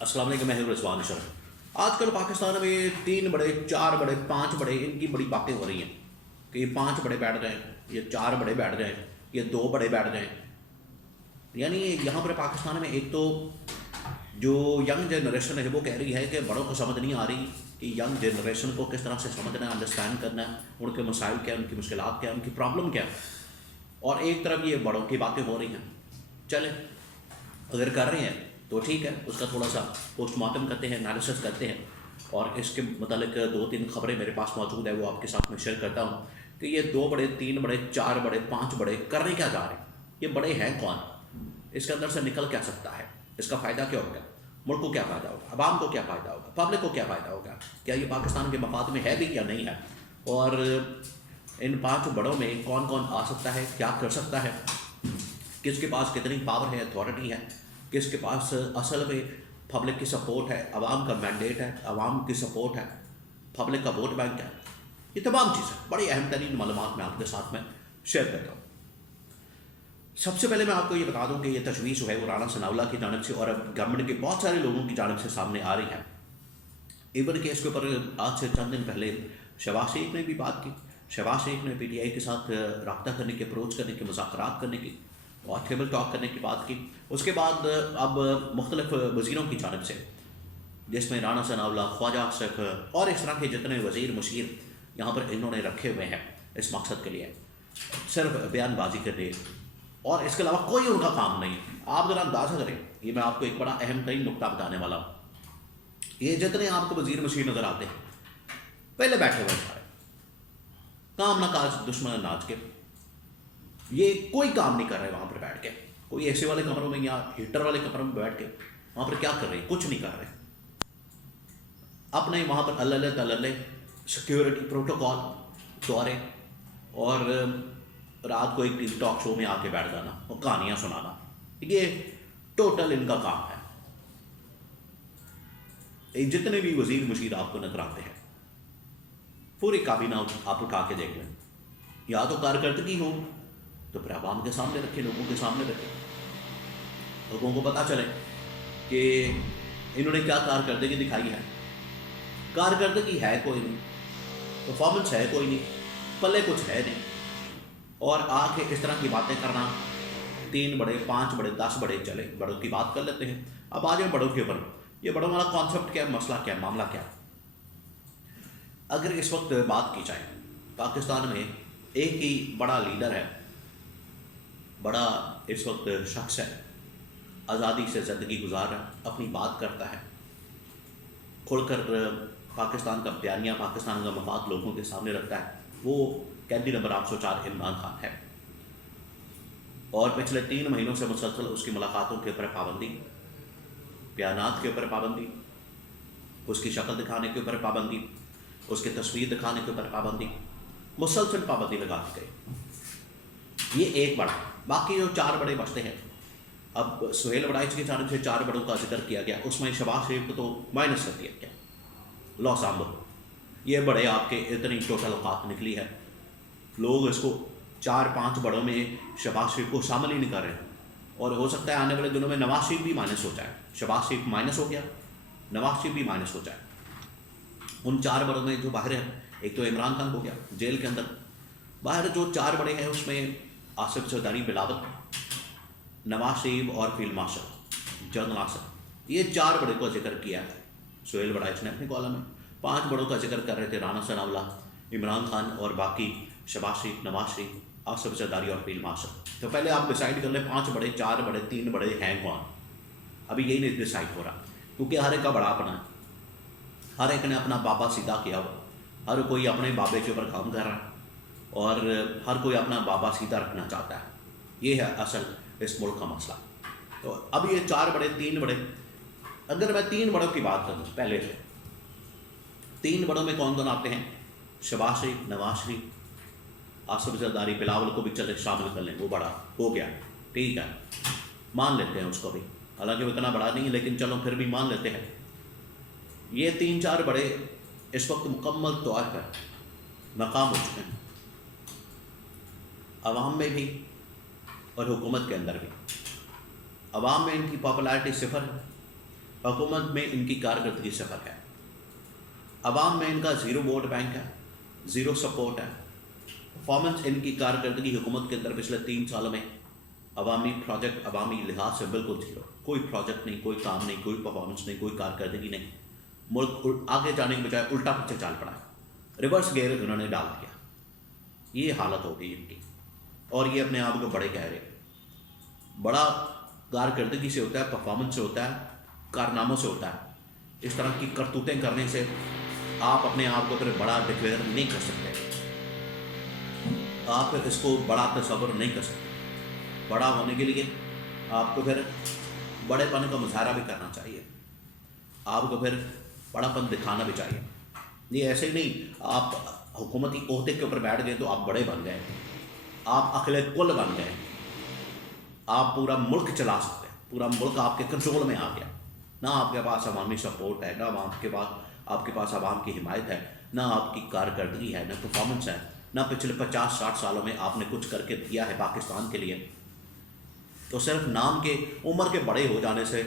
अस्सलाम वालेकुम, मैं हूं रिजवान शरफ। आजकल पाकिस्तान में 3 बड़े, 4 बड़े, 5 बड़े, इनकी बड़ी बातें हो रही हैं कि ये 5 बड़े बैठ जाएं, ये 4 बड़े बैठ जाएं, ये 2 बड़े बैठ जाएं। यानी यहाँ पर पाकिस्तान में एक तो जो यंग जनरेशन है वो कह रही है कि बड़ों को समझ नहीं आ रही कि यंग जनरेशन को किस तरह से समझना है, अंडरस्टैंड करना है, उनके मसाइल क्या है, उनकी मुश्किलात क्या है, उनकी प्रॉब्लम क्या है। और एक तरफ ये बड़ों की बातें हो रही हैं। चलें, अगर कर रहे हैं तो ठीक है, उसका थोड़ा सा पोस्टमार्टम करते हैं, एनालिसिस करते हैं, और इसके मतलब 2-3 खबरें मेरे पास मौजूद है, वो आपके साथ में शेयर करता हूँ कि ये 2 बड़े, 3 बड़े, 4 बड़े, 5 बड़े करने क्या जा रहे हैं, ये बड़े हैं कौन, इसके अंदर से निकल क्या सकता है, इसका फ़ायदा क्या होगा, मुल्क को क्या फ़ायदा होगा, अवाम को क्या फ़ायदा होगा, पब्लिक को क्या फ़ायदा होगा, क्या ये पाकिस्तान के मफाद में है भी या नहीं है, और इन 5 बड़ों में कौन कौन आ सकता है, क्या कर सकता है, किसके पास कितनी पावर है, अथॉरिटी है, किसके पास असल में पब्लिक की सपोर्ट है, अवाम का मैंडेट है, अवाम की सपोर्ट है, पब्लिक का वोट बैंक है। ये तमाम चीज़ें बड़ी अहम तरीन मालूमात मैं आपके साथ में शेयर करता हूँ। सबसे पहले मैं आपको ये बता दूं कि ये तशवीश जो है वो राणा सनाउल्लाह की जानब से और अब गवर्नमेंट के बहुत सारे लोगों की जानब से सामने आ रही है। इवन के इसके ऊपर आज से चंद दिन पहले शहबाज शरीफ ने भी बात की। शहबाज शरीफ ने PTI के साथ रब्ता करने की, अप्रोच करने की, मुज़ाकरात करने की और टेबल टॉक करने की बात की। उसके बाद अब मुख्तलिफ वज़ीरों की जानब से, जिसमें राणा सनाउल्लाह, ख्वाजा आसिफ और इस तरह के जितने वज़ीर मुशीर यहाँ पर इन्होंने रखे हुए हैं इस मकसद के लिए, सिर्फ बयानबाजी करने और इसके अलावा कोई उनका काम नहीं। आप ज़रा अंदाज़ा करें, ये मैं आपको एक बड़ा अहम तरीन नुकता बताने वाला हूँ। ये जितने आपको वज़ीर मुशीर नज़र आते हैं, पहले बैठे हुए सारे काम ना काज दुश्मन अनाज के, ये कोई काम नहीं कर रहे वहाँ पर बैठ के, कोई ऐसे वाले कमरों में या हीटर वाले कमरों में बैठ के वहाँ पर क्या कर रहे हैं, कुछ नहीं कर रहे। अपने वहाँ पर अल्ले तल्ले सिक्योरिटी प्रोटोकॉल दौरे और रात को एक टीवी टॉक शो में आके बैठ जाना और कहानियाँ सुनाना, ये टोटल इनका काम है। जितने भी वज़ीर मुशीर आपको नजर आते हैं, पूरी काबीना आप उठा के देख लें, या तो कारकर्दगी हो तो फिर आवाम के सामने रखें, लोगों के सामने रखें, लोगों को पता चले कि इन्होंने क्या कारकर्दगी दिखाई है। कारकर्दगी है कोई नहीं, परफॉर्मेंस है कोई नहीं, पल्ले कुछ है नहीं, और आके इस तरह की बातें करना, 3 बड़े, 5 बड़े, 10 बड़े, चले बड़ों की बात कर लेते हैं। अब आ जाए बड़ों के ऊपर, ये बड़ों वाला कॉन्सेप्ट क्या है, मसला क्या है, मामला क्या है। अगर इस वक्त बात की जाए, पाकिस्तान में एक ही बड़ा लीडर है, बड़ा इस वक्त शख्स है, आज़ादी से ज़िंदगी गुजार रहा है, अपनी बात करता है, खुलकर पाकिस्तान का बयानिया, पाकिस्तान का मफाद लोगों के सामने रखता है, वो कैदी नंबर 804 इमरान खान है। और पिछले 3 महीनों से मुसलसल उसकी मुलाकातों के ऊपर पाबंदी, बयानात के ऊपर पाबंदी, उसकी शक्ल दिखाने के ऊपर पाबंदी, उसकी तस्वीर दिखाने के ऊपर पाबंदी, मुसलसल पाबंदी लगा दी गई। ये एक बड़ा, बाकी जो 4 बड़े बचते हैं, अब सुहेल वड़ाइच की जानब से 4 बड़ों का जिक्र किया गया, उसमें शहबाज शरीफ को तो माइनस कर दिया गया, लॉ साम्बो, ये बड़े आपके इतनी टोटल औकात निकली है, लोग इसको 4-5 बड़ों में शहबाज शरीफ को शामिल ही नहीं कर रहे हैं। और हो सकता है आने वाले दिनों में नवाज शरीफ भी माइनस हो जाए, शहबाज शरीफ माइनस हो गया, नवाज शरीफ भी माइनस हो जाए। उन 4 बड़ों में जो बाहर है, एक तो इमरान खान हो गया जेल के अंदर, बाहर जो 4 बड़े हैं उसमें आसिफ जरदारी, बिलावल, नवाज शरीफ और फील्ड मार्शल जनरल आसिफ, ये 4 बड़े को जिक्र किया है सुहेल वड़ाइच ने अपने कॉलम में। 5 बड़ों का जिक्र कर रहे थे राणा सनाउल्लाह, इमरान खान और बाकी शहबाज शरीफ, नवाज शरीफ, आसिफ जरदारी और फील्ड मार्शल। तो पहले आप डिसाइड कर लें 5 बड़े, 4 बड़े, 3 बड़े हैं कौन। अभी यही नहीं डिसाइड हो रहा, क्योंकि हर एक का बड़ा अपना है, हर एक ने अपना बाबा सीधा किया हुआ, हर कोई अपने बाबे के ऊपर काम कर रहा है और हर कोई अपना बाबा सीधा रखना चाहता है। ये है असल इस मुल्क का मसला। तो अब ये 4 बड़े, 3 बड़े, अगर मैं 3 बड़ों की बात करूँ पहले से, 3 बड़ों में कौन कौन आते हैं, शहबाज शरीफ, नवाज शरीफ, आसिफ जरदारी, बिलावल को भी चले शामिल कर लें, वो बड़ा हो गया, ठीक है, मान लेते हैं उसको भी, हालांकि वो इतना बड़ा नहीं है, लेकिन चलो फिर भी मान लेते हैं। ये 3-4 बड़े इस वक्त मुकम्मल तौर पर नाकाम हो चुके हैं, अवाम में भी और हुकूमत के अंदर भी। अवाम में इनकी पॉपुलैरिटी 0 है, حکومت میں ان کی کارکردگی صفر ہے، عوام میں ان کا زیرو ووٹ بینک ہے، زیرو سپورٹ ہے۔ پرفارمنس ان کی کارکردگی حکومت کے اندر پچھلے 3 سالوں میں عوامی پروجیکٹ عوامی لحاظ سے بالکل زیرو، کوئی پروجیکٹ نہیں، کوئی کام نہیں، کوئی پرفارمنس نہیں، کوئی کارکردگی نہیں۔ ملک آگے جانے کے بجائے الٹا پیچھے چال پڑا ہے، ریورس گیئر انہوں نے ڈال دیا۔ یہ حالت ہو گئی ان کی، اور یہ اپنے آپ کو بڑے کہہ رہے ہیں۔ بڑا کارکردگی سے ہوتا ہے، پرفارمنس سے ہوتا ہے، کارناموں سے ہوتا ہے۔ اس طرح کی کرتوتیں کرنے سے آپ اپنے آپ کو پھر بڑا ڈکلیئر نہیں کر سکتے، آپ پھر اس کو بڑا تصور نہیں کر سکتے۔ بڑا ہونے کے لیے آپ کو پھر بڑے پن کا مظاہرہ بھی کرنا چاہیے، آپ کو پھر بڑا پن دکھانا بھی چاہیے۔ یہ ایسے ہی نہیں آپ حکومتی عہدے کے اوپر بیٹھ گئے تو آپ بڑے بن گئے، آپ عقل کل بن گئے، آپ پورا ملک چلا سکتے ہیں، پورا ملک آپ کے کنٹرول میں آ گیا۔ نہ آپ کے پاس عوامی سپورٹ ہے، نہ آپ کے پاس عوام کی حمایت ہے، نہ آپ کی کارکردگی ہے، نہ پرفارمنس ہے، نہ پچھلے 50-60 سالوں میں آپ نے کچھ کر کے دیا ہے پاکستان کے لیے۔ تو صرف نام کے عمر کے بڑے ہو جانے سے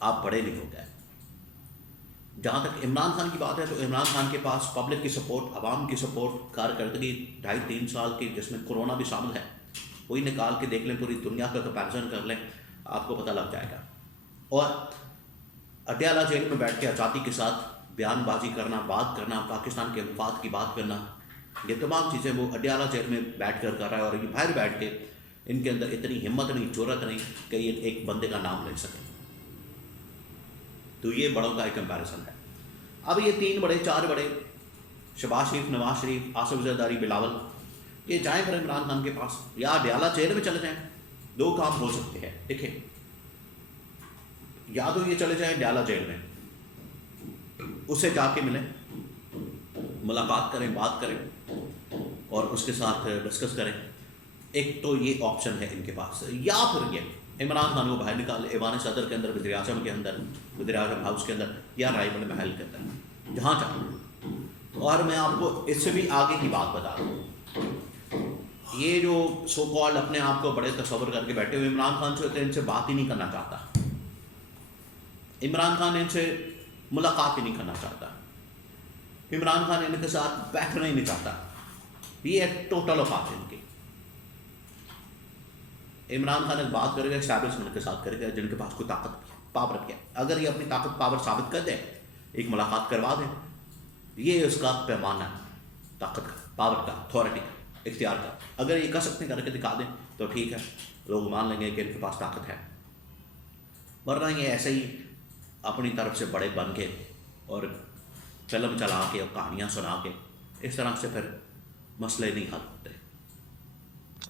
آپ بڑے نہیں ہو گئے۔ جہاں تک عمران خان کی بات ہے تو عمران خان کے پاس پبلک کی سپورٹ، عوام کی سپورٹ، کارکردگی 2.5-3 سال کی جس میں کرونا بھی شامل ہے، وہی نکال کے دیکھ لیں، پوری دنیا کا کمپیریزن کر لیں، آپ کو پتہ لگ جائے گا۔ اور اڈیالہ جیل میں بیٹھ کے آزادی کے ساتھ بیان بازی کرنا، بات کرنا، پاکستان کے مفاد کی بات کرنا، یہ تمام چیزیں وہ اڈیالہ جیل میں بیٹھ کر رہا ہے، اور یہ باہر بیٹھ کے ان کے اندر اتنی ہمت نہیں، جرأت نہیں کہ یہ ایک بندے کا نام لے سکیں۔ تو یہ بڑوں کا ایک کمپیریزن ہے۔ اب یہ 3 بڑے 4 بڑے، شہباز شریف، نواز شریف، آصف زرداری، بلاول، یہ جائیں پھر عمران خان کے پاس یا اڈیالہ جیل میں چلے جائیں۔ 2 کام ہو سکتے ہیں، دیکھیں، یا تو یہ چلے جائیں اڈیالہ جیل میں، اس سے جا کے ملیں، ملاقات کریں، بات کریں اور اس کے ساتھ ڈسکس کریں۔ ایک تو یہ آپشن ہے ان کے پاس، یا پھر یہ عمران خان کو باہر نکال ایوان صدر کے اندر، وزیر اعظم کے اندر، وزیر اعظم ہاؤس کے اندر، یا رائے بڑے محل کے اندر، جہاں چاہیں۔ اور میں آپ کو اس سے بھی آگے کی بات بتا دوں، یہ جو سو کالڈ اپنے آپ کو بڑے تصور کر کے بیٹھے ہوئے، عمران خان سے ان سے بات ہی نہیں کرنا چاہتا، عمران خان ان سے ملاقات ہی نہیں کرنا چاہتا، عمران خان ان کے ساتھ بیٹھنا ہی نہیں چاہتا۔ یہ ٹوٹل اوقات ہے ان کی۔ عمران خان ایک بات کرے گا اسٹیبلشمنٹ کے ساتھ کرے گا جن کے پاس کوئی طاقت پاور کیا، اگر یہ اپنی طاقت پاور ثابت کر دے، ایک ملاقات کروا دیں، یہ اس کا پیمانہ ہے، طاقت کا، پاور کا، اتھارٹی کا، اختیار کا۔ اگر یہ کر سکتے ہیں، کر کے دکھا دیں تو ٹھیک ہے، لوگ مان لیں گے کہ ان کے پاس طاقت ہے۔ ورنہ یہ ایسے ہی اپنی طرف سے بڑے بن کے اور فلم چلا کے اور کہانیاں سنا کے، اس طرح سے پھر مسئلے نہیں حل ہوتے۔